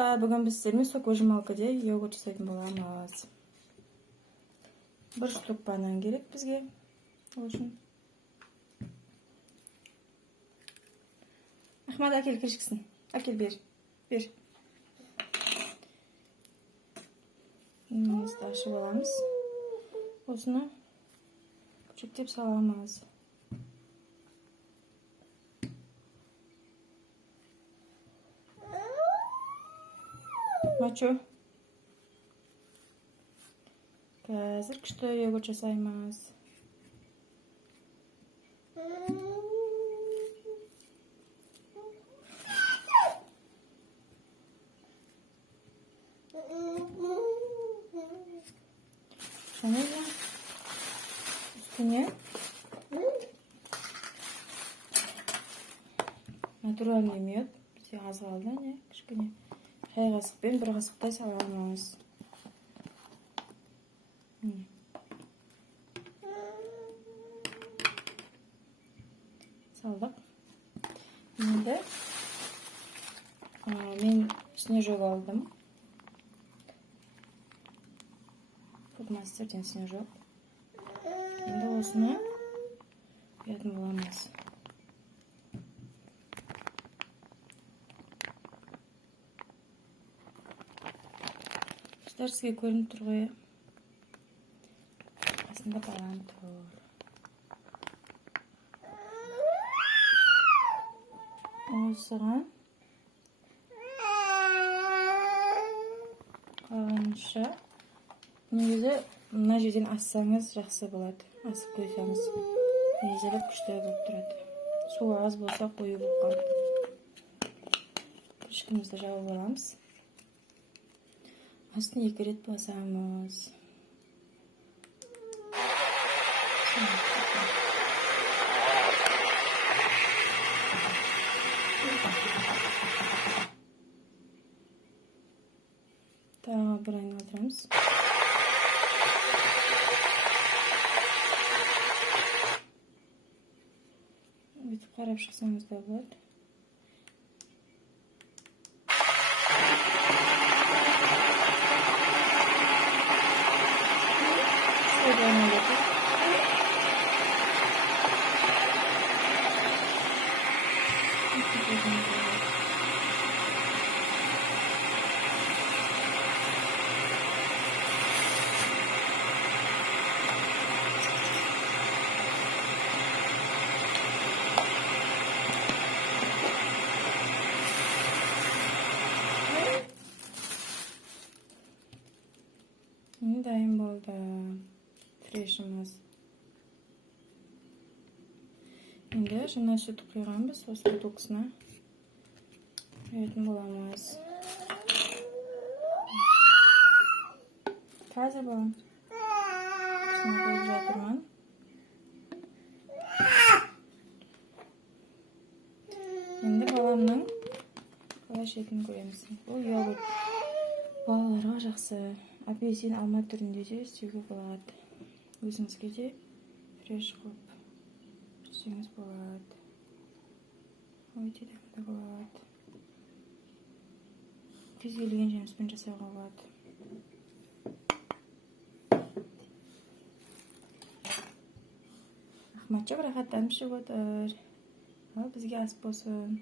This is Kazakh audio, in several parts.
бүгін біз сіздермен соковыжималкада йогурт жасайтын боламыз. Бір штук банан керек бізге. Ол үшін. Ахмад, әкел кірішкісін. Әкел, бер. Мыңызды ашып аламыз. Осыны күшіктеп саламыз. Мачо. Қазір күшті йогурт жасаймыз. Және үстіне натуральный мед. Бізде аз қалды, не? Кішкене шай қасықпен бір қасықтай саламыз. Салдық. Енді мен снежок алдым. Фудмастерден снежок. Енді осыны құятын боламыз. Құстар сізге көрініп тұр ғой. Қасында балам тұр. Осыған қалғанша негізі мына жерден ассаңыз жақсы болады. Асып қойсаңыз езіліп күшті болып тұрады. Су аз болса қою болып қалады. Күшкімізді жауып аламыз. Астын 2 рет басамыз. Тағы бір айналдырамыз. Өйтіп қарап шықсаңыз да болады. Дайын болды фрешіміз. Енді жаңа сүт құйғанбыз, осы бутылкасына құятын боламыз. Қазір балам. Құсына қойып жатырмын. Енді баламның қалай ішетінін көреміз. Бұл йогурт балаларға жақсы. Апельсин, алма түрінде де істеуге болады. Өзіңізге де фреш қылып жасаңыз болады. Өте дәмді болады. Кез келген жеміспен жасауға болады. Ахматжан рахаттанып шығып отыр. Ал бізге ас болсын.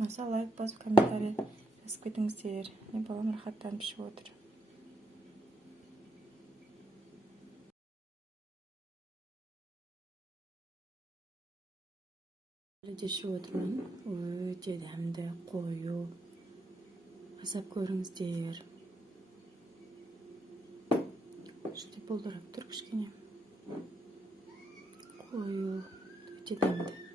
Ұнаса лайк басып, комментарий жазып кетіңіздер. Мен балам рахаттанып шығып отыр. Жешіп отырмын. Өте дәмді, қою. Асап көріңіздер. Іште болдырап тұр кішкене. Қою. Өте дәмді.